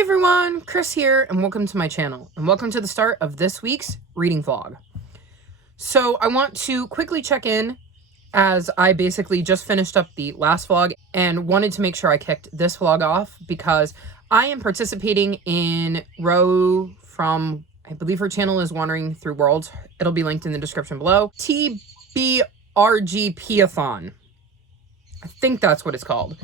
Hey everyone, Chris here, and welcome to my channel, and welcome to the start of this week's reading vlog. So I want to quickly check in as I basically just finished up the last vlog and wanted to make sure I kicked this vlog off because I am participating in Row from, I believe her channel is Wandering Through Worlds. It'll be linked in the description below. TBRGP-a-thon. I think that's what it's called.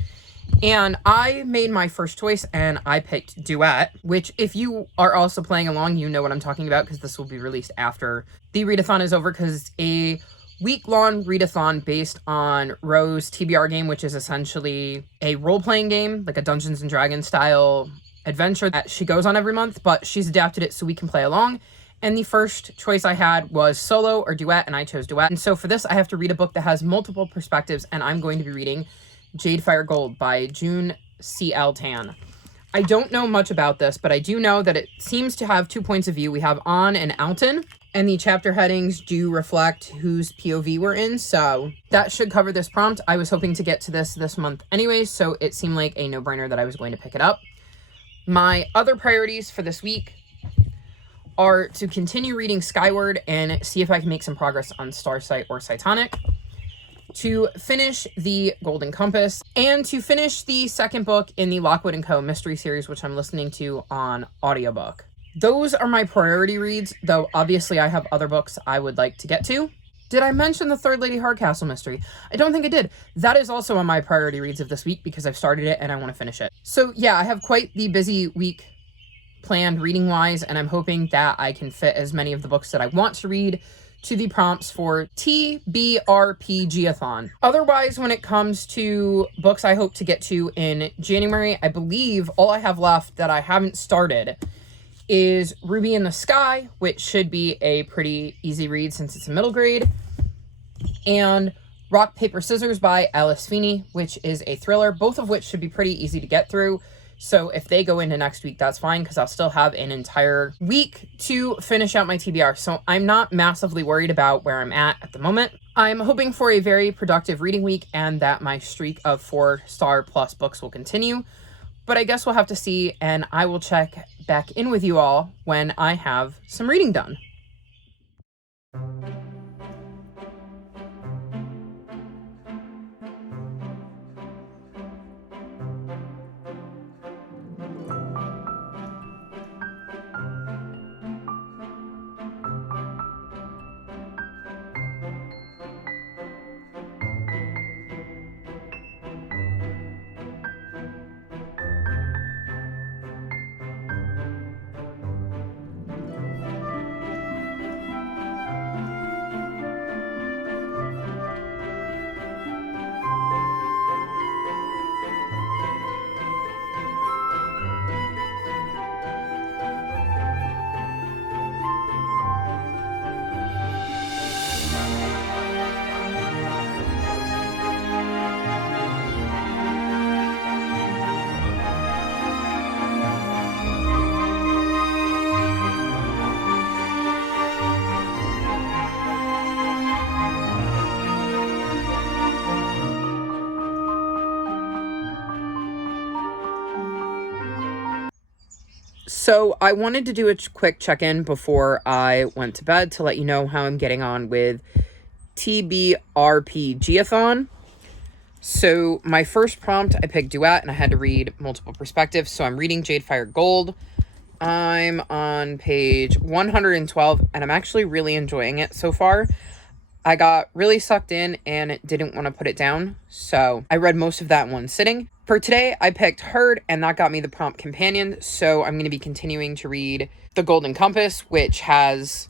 And I made my first choice and I picked Duet, which if you are also playing along, you know what I'm talking about because this will be released after the readathon is over because it's a week-long readathon based on Row's TBR game, which is essentially a role-playing game, like a Dungeons & Dragons style adventure that she goes on every month, but she's adapted it so we can play along. And the first choice I had was solo or duet, and I chose duet. And so for this, I have to read a book that has multiple perspectives, and I'm going to be reading Jadefire Gold by June C.L. Tan. I don't know much about this, but I do know that it seems to have two points of view. We have An and Alton, and the chapter headings do reflect whose POV we're in, so that should cover this prompt. I was hoping to get to this month anyways, so it seemed like a no-brainer that I was going to pick it up. My other priorities for this week are to continue reading Skyward and see if I can make some progress on Starsight or Cytonic, to finish the Golden Compass, and to finish the second book in the Lockwood & Co. mystery series, which I'm listening to on audiobook. Those are my priority reads, though obviously I have other books I would like to get to. Did I mention the Third Lady Hardcastle mystery? I don't think I did. That is also on my priority reads of this week because I've started it and I want to finish it. So yeah, I have quite the busy week planned reading-wise, and I'm hoping that I can fit as many of the books that I want to read to the prompts for TBRPG-a-thon. Otherwise, when it comes to books I hope to get to in January, I believe all I have left that I haven't started is Ruby in the Sky, which should be a pretty easy read since it's a middle grade, and Rock, Paper, Scissors by Alice Feeney, which is a thriller, both of which should be pretty easy to get through. So if they go into next week, that's fine because I'll still have an entire week to finish out my TBR. So I'm not massively worried about where I'm at the moment. I'm hoping for a very productive reading week and that my streak of 4-star plus books will continue. But I guess we'll have to see, and I will check back in with you all when I have some reading done. So I wanted to do a quick check-in before I went to bed to let you know how I'm getting on with TBRPG-a-thon. So my first prompt, I picked Duet, and I had to read multiple perspectives. So I'm reading Jadefire Gold. I'm on page 112, and I'm actually really enjoying it so far. I got really sucked in and didn't want to put it down, so I read most of that in one sitting. For today, I picked Herd, and that got me the prompt companion, so I'm going to be continuing to read The Golden Compass, which has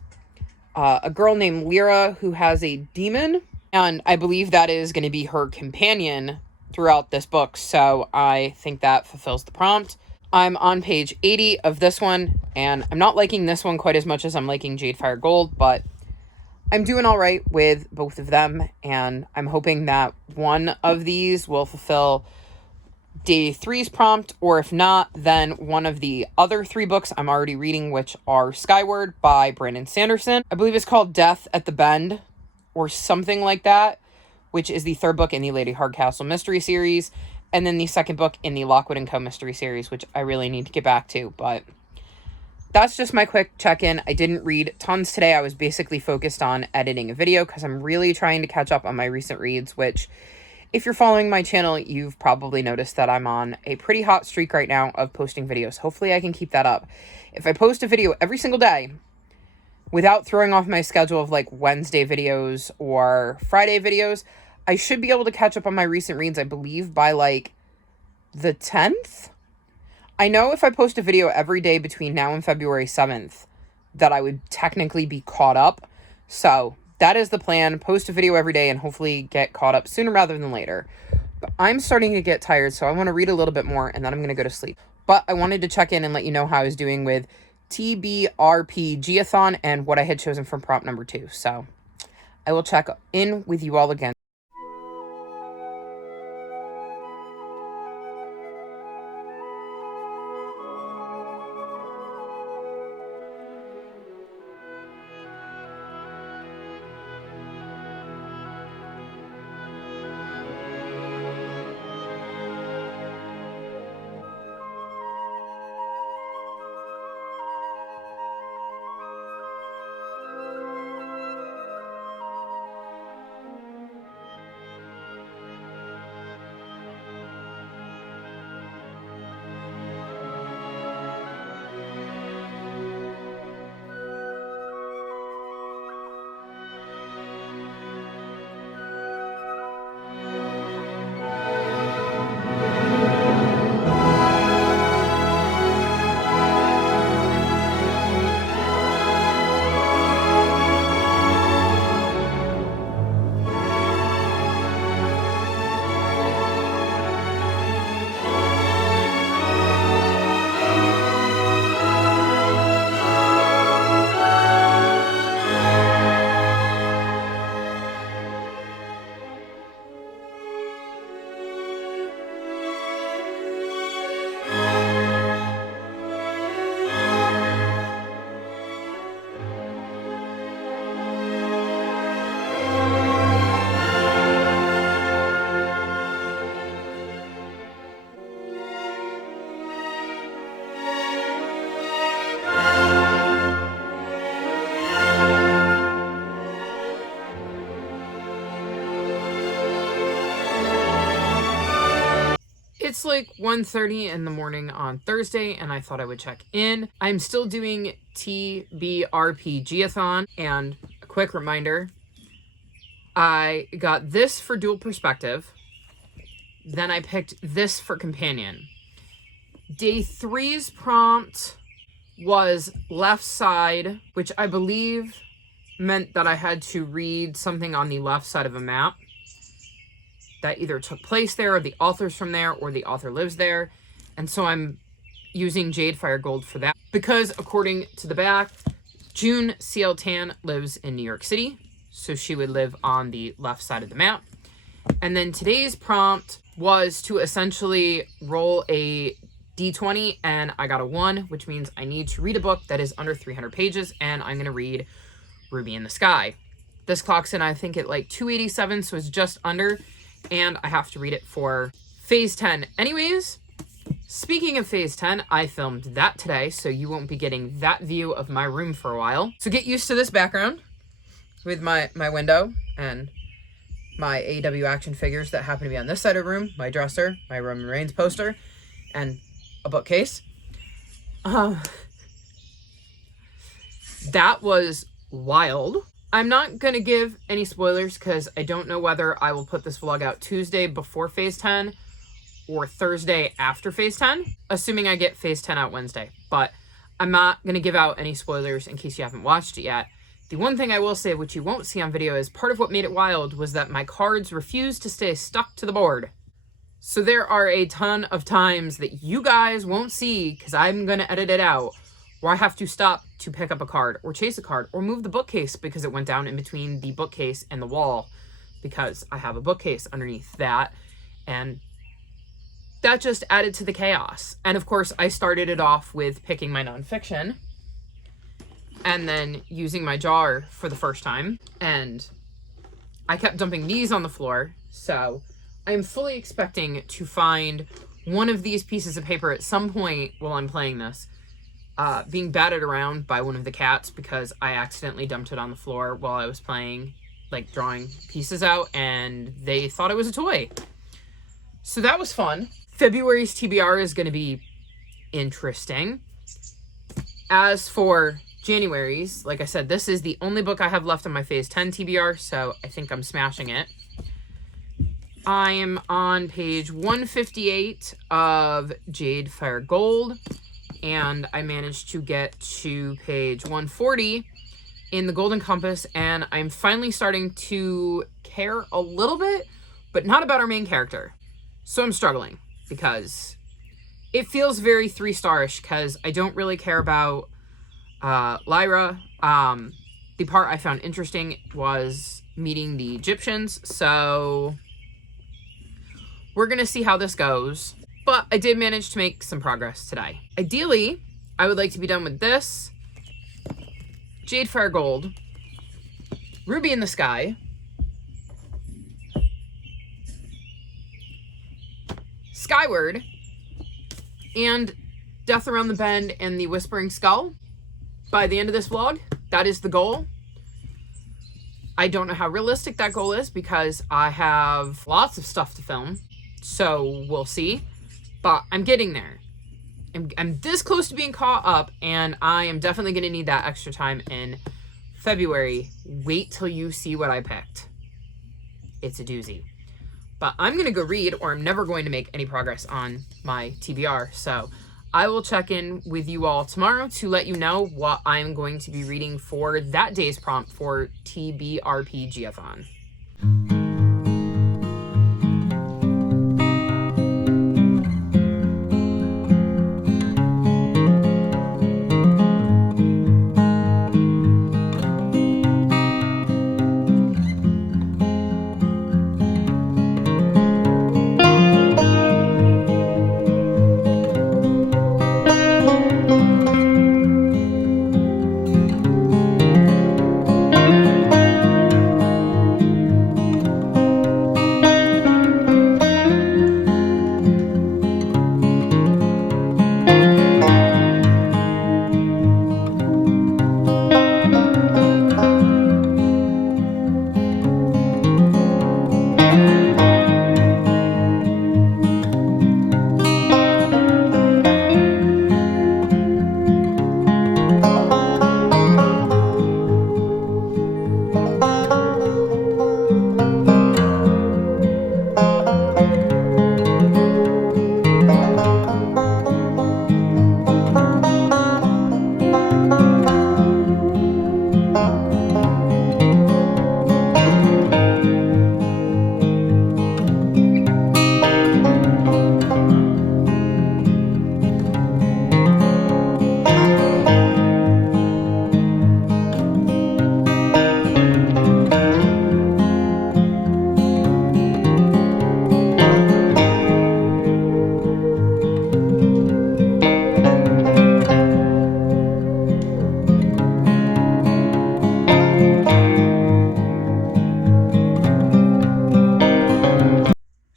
a girl named Lyra who has a demon, and I believe that is going to be her companion throughout this book, so I think that fulfills the prompt. I'm on page 80 of this one, and I'm not liking this one quite as much as I'm liking Jadefire Gold, but I'm doing all right with both of them, and I'm hoping that one of these will fulfill day 3's prompt, or if not, then one of the other 3 books I'm already reading, which are Skyward by Brandon Sanderson. I believe it's called Death at the Bend, or something like that, which is the 3rd book in the Lady Hardcastle mystery series, And then the second book in the Lockwood & Co. mystery series, which I really need to get back to. But that's just my quick check-in. I didn't read tons today. I was basically focused on editing a video because I'm really trying to catch up on my recent reads, which, if you're following my channel, you've probably noticed that I'm on a pretty hot streak right now of posting videos. Hopefully I can keep that up. If I post a video every single day without throwing off my schedule of like Wednesday videos or Friday videos, I should be able to catch up on my recent reads, I believe, by like the 10th. I know if I post a video every day between now and February 7th, that I would technically be caught up. So that is the plan. Post a video every day and hopefully get caught up sooner rather than later. But I'm starting to get tired, so I want to read a little bit more and then I'm going to go to sleep. But I wanted to check in and let you know how I was doing with TBRPG-a-thon and what I had chosen from prompt number 2. So I will check in with you all again. It's like 1:30 in the morning on Thursday, and I thought I would check in. I'm still doing TBRPG-a-thon, and a quick reminder, I got this for dual perspective, then I picked this for companion. Day 3's prompt was left side, which I believe meant that I had to read something on the left side of a map that either took place there, or the author's from there, or the author lives there. And so I'm using Jadefire Gold for that. Because according to the back, June C.L. Tan lives in New York City, so she would live on the left side of the map. And then today's prompt was to essentially roll a D20, and I got a 1, which means I need to read a book that is under 300 pages, and I'm going to read Ruby in the Sky. This clocks in, I think, at like 287, so it's just under, and I have to read it for Phase 10. Anyways, speaking of Phase 10, I filmed that today, so you won't be getting that view of my room for a while. So get used to this background with my window and my AEW action figures that happen to be on this side of the room, my dresser, my Roman Reigns poster, and a bookcase. That was wild. I'm not going to give any spoilers because I don't know whether I will put this vlog out Tuesday before Phase 10 or Thursday after Phase 10, assuming I get Phase 10 out Wednesday. But I'm not going to give out any spoilers in case you haven't watched it yet. The one thing I will say, which you won't see on video, is part of what made it wild was that my cards refused to stay stuck to the board. So there are a ton of times that you guys won't see, because I'm going to edit it out, where I have to stop to pick up a card or chase a card or move the bookcase because it went down in between the bookcase and the wall, because I have a bookcase underneath that, and that just added to the chaos. And of course, I started it off with picking my nonfiction and then using my jar for the first time, and I kept dumping these on the floor, so I'm fully expecting to find one of these pieces of paper at some point while I'm playing this, being batted around by one of the cats because I accidentally dumped it on the floor while I was playing, like drawing pieces out, and they thought it was a toy. So that was fun. February's TBR is going to be interesting. As for January's, like I said, this is the only book I have left on my Phase 10 TBR, so I think I'm smashing it. I am on page 158 of Jade Fire Gold, and I managed to get to page 140 in the Golden Compass, and I'm finally starting to care a little bit, but not about our main character. So I'm struggling, because it feels very 3-star-ish, because I don't really care about Lyra. The part I found interesting was meeting the Egyptians, so we're going to see how this goes. But I did manage to make some progress today. Ideally, I would like to be done with this, Jade Fire Gold, Ruby in the Sky, Skyward, and Death Around the Bend and the Whispering Skull by the end of this vlog. That is the goal. I don't know how realistic that goal is because I have lots of stuff to film, so we'll see. But I'm getting there. I'm this close to being caught up, and I am definitely going to need that extra time in February. Wait till you see what I picked. It's a doozy. But I'm going to go read, or I'm never going to make any progress on my TBR. So I will check in with you all tomorrow to let you know what I'm going to be reading for that day's prompt for TBRPG-a-thon.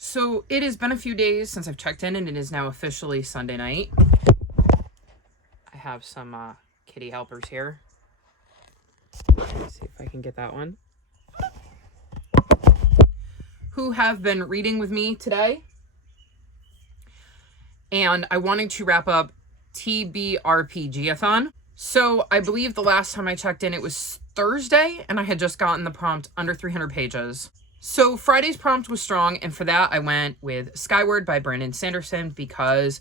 So it has been a few days since I've checked in, and it is now officially Sunday night. I have some kitty helpers here. Let's see if I can get that one. Who have been reading with me today. And I wanted to wrap up TBRPG-a-thon. So I believe the last time I checked in, it was Thursday, and I had just gotten the prompt under 300 pages. So Friday's prompt was strong, and for that I went with Skyward by Brandon Sanderson because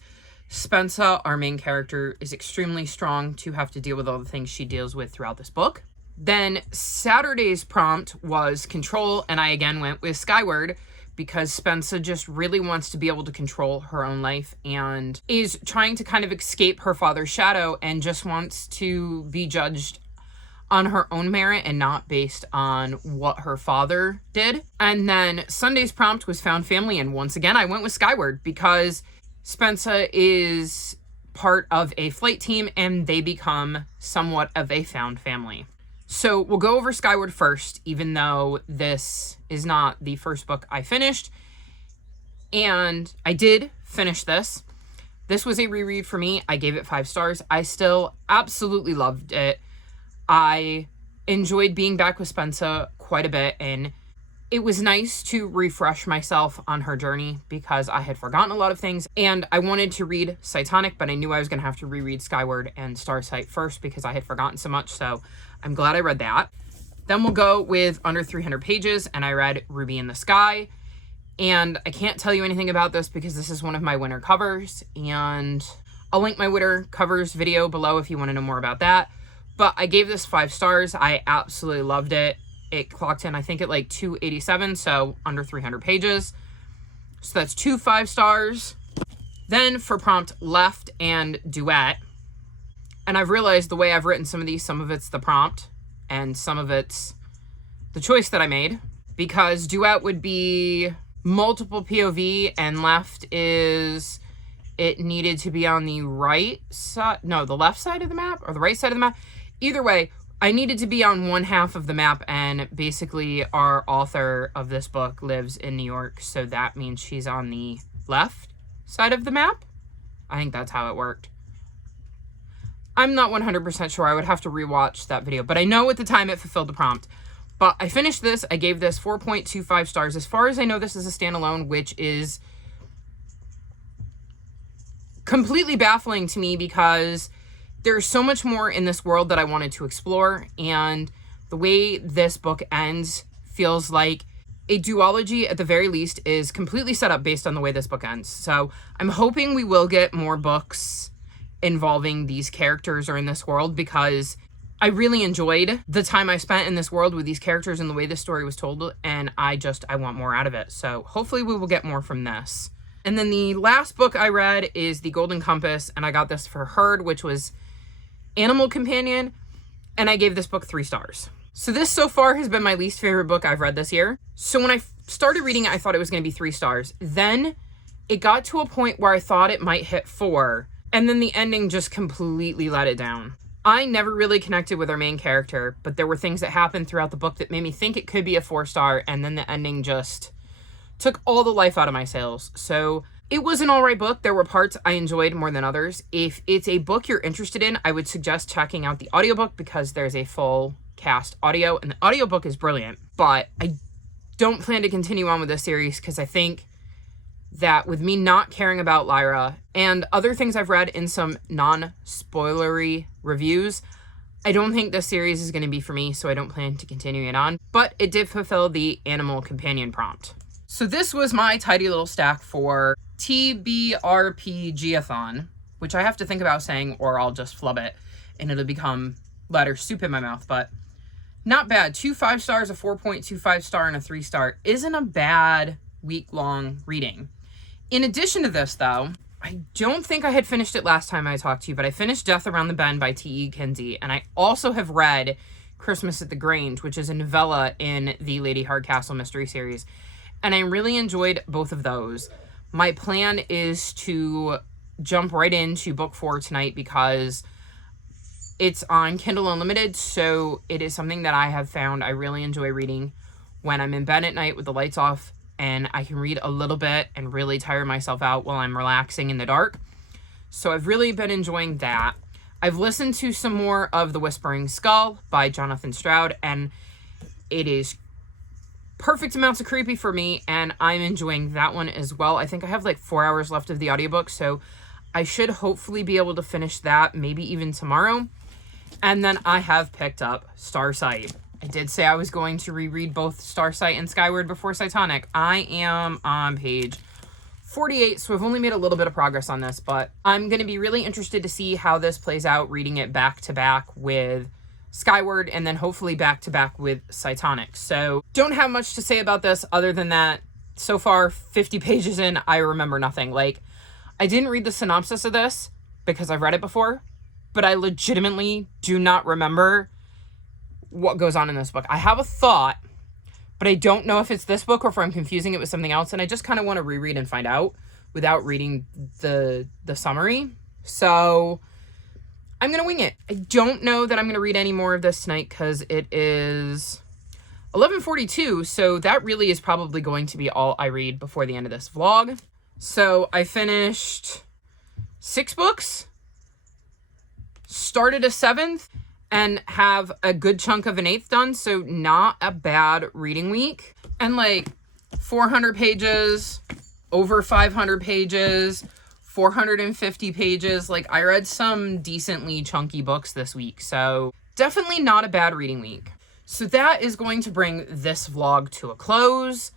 Spensa, our main character, is extremely strong to have to deal with all the things she deals with throughout this book. Then Saturday's prompt was Control, and I again went with Skyward because Spensa just really wants to be able to control her own life and is trying to kind of escape her father's shadow and just wants to be judged on her own merit and not based on what her father did. And then Sunday's prompt was Found Family, and once again I went with Skyward because Spensa is part of a flight team and they become somewhat of a found family. So we'll go over Skyward first, even though this is not the first book I finished. And I did finish this. This was a reread for me. I gave it 5 stars. I still absolutely loved it. I enjoyed being back with Spensa quite a bit, and it was nice to refresh myself on her journey because I had forgotten a lot of things, and I wanted to read Cytonic, but I knew I was going to have to reread Skyward and Starsight first because I had forgotten so much, so I'm glad I read that. Then we'll go with Under 300 Pages, and I read Ruby in the Sky. And I can't tell you anything about this because this is one of my winter covers, and I'll link my winter covers video below if you want to know more about that. But I gave this 5 stars. I absolutely loved it. It clocked in, I think, at like 287, so under 300 pages. So that's 2 5 stars. Then for prompt, Left and Duet. And I've realized the way I've written some of these, some of it's the prompt and some of it's the choice that I made, because Duet would be multiple POV and Left is it needed to be on the right side, no, the left side of the map or the right side of the map. Either way, I needed to be on one half of the map, and basically our author of this book lives in New York, so that means she's on the left side of the map. I think that's how it worked. I'm not 100% sure. I would have to rewatch that video, but I know at the time it fulfilled the prompt. But I finished this. I gave this 4.25 stars. As far as I know, this is a standalone, which is completely baffling to me because there's so much more in this world that I wanted to explore. And the way this book ends feels like a duology, at the very least, is completely set up based on the way this book ends. So I'm hoping we will get more books involving these characters or in this world, because I really enjoyed the time I spent in this world with these characters and the way this story was told, and I want more out of it. So hopefully we will get more from this. And then the last book I read is The Golden Compass, and I got this for Herd, which was Animal Companion, and I gave this book 3 stars. So this so far has been my least favorite book I've read this year. So when I started reading it, I thought it was going to be 3 stars. Then it got to a point where I thought it might hit 4, and then the ending just completely let it down. I never really connected with our main character, but there were things that happened throughout the book that made me think it could be a 4-star, and then the ending just took all the life out of my sails. So it was an alright book. There were parts I enjoyed more than others. If it's a book you're interested in, I would suggest checking out the audiobook because there's a full cast audio, and the audiobook is brilliant. But I don't plan to continue on with this series because I think that with me not caring about Lyra and other things I've read in some non-spoilery reviews, I don't think this series is going to be for me, so I don't plan to continue it on. But it did fulfill the Animal Companion prompt. So this was my tidy little stack for TBRPG-a-thon, which I have to think about saying, or I'll just flub it and it'll become letter soup in my mouth. But not bad. 2 5 stars, a 4.25 star, and a 3 star isn't a bad week-long reading. In addition to this, though, I don't think I had finished it last time I talked to you, but I finished Death Around the Bend by T.E. Kinsey, and I also have read Christmas at the Grange, which is a novella in the Lady Hardcastle mystery series, and I really enjoyed both of those. My plan is to jump right into book 4 tonight because it's on Kindle Unlimited, so it is something that I have found I really enjoy reading when I'm in bed at night with the lights off, and I can read a little bit and really tire myself out while I'm relaxing in the dark. So I've really been enjoying that. I've listened to some more of The Whispering Skull by Jonathan Stroud, and it is perfect amounts of creepy for me, and I'm enjoying that one as well. I think I have like 4 hours left of the audiobook, so I should hopefully be able to finish that, maybe even tomorrow. And then I have picked up Starsight. I did say I was going to reread both Starsight and Skyward before Cytonic. I am on page 48, so I've only made a little bit of progress on this, but I'm going to be really interested to see how this plays out, reading it back to back with Skyward, and then hopefully back to back with Cytonic. So don't have much to say about this other than that so far 50 pages in, I remember nothing. Like, I didn't read the synopsis of this because I've read it before, but I legitimately do not remember what goes on in this book. I have a thought, but I don't know if it's this book or if I'm confusing it with something else, and I just kind of want to reread and find out without reading the summary. So I'm going to wing it. I don't know that I'm going to read any more of this tonight because it is 11:42, so that really is probably going to be all I read before the end of this vlog. So I finished 6 books, started a 7th, and have a good chunk of an 8th done, so not a bad reading week. And like 400 pages, over 500 pages, 450 pages. Like, I read some decently chunky books this week, so definitely not a bad reading week. So that is going to bring this vlog to a close.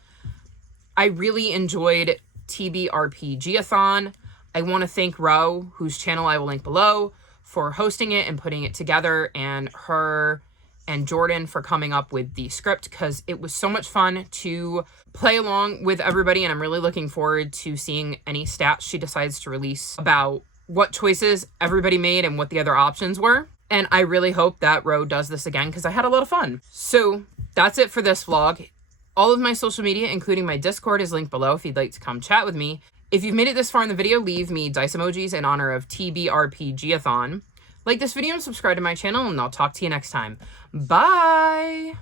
I really enjoyed TBRPG-a-thon. I want to thank Ro, whose channel I will link below, for hosting it and putting it together, and her and Jordan for coming up with the script, because it was so much fun to play along with everybody, and I'm really looking forward to seeing any stats she decides to release about what choices everybody made and what the other options were. And I really hope that Ro does this again, because I had a lot of fun. So that's it for this vlog. All of my social media, including my Discord, is linked below if you'd like to come chat with me. If you've made it this far in the video, leave me dice emojis in honor of TBRPG-a-thon. Like this video and subscribe to my channel, and I'll talk to you next time. Bye!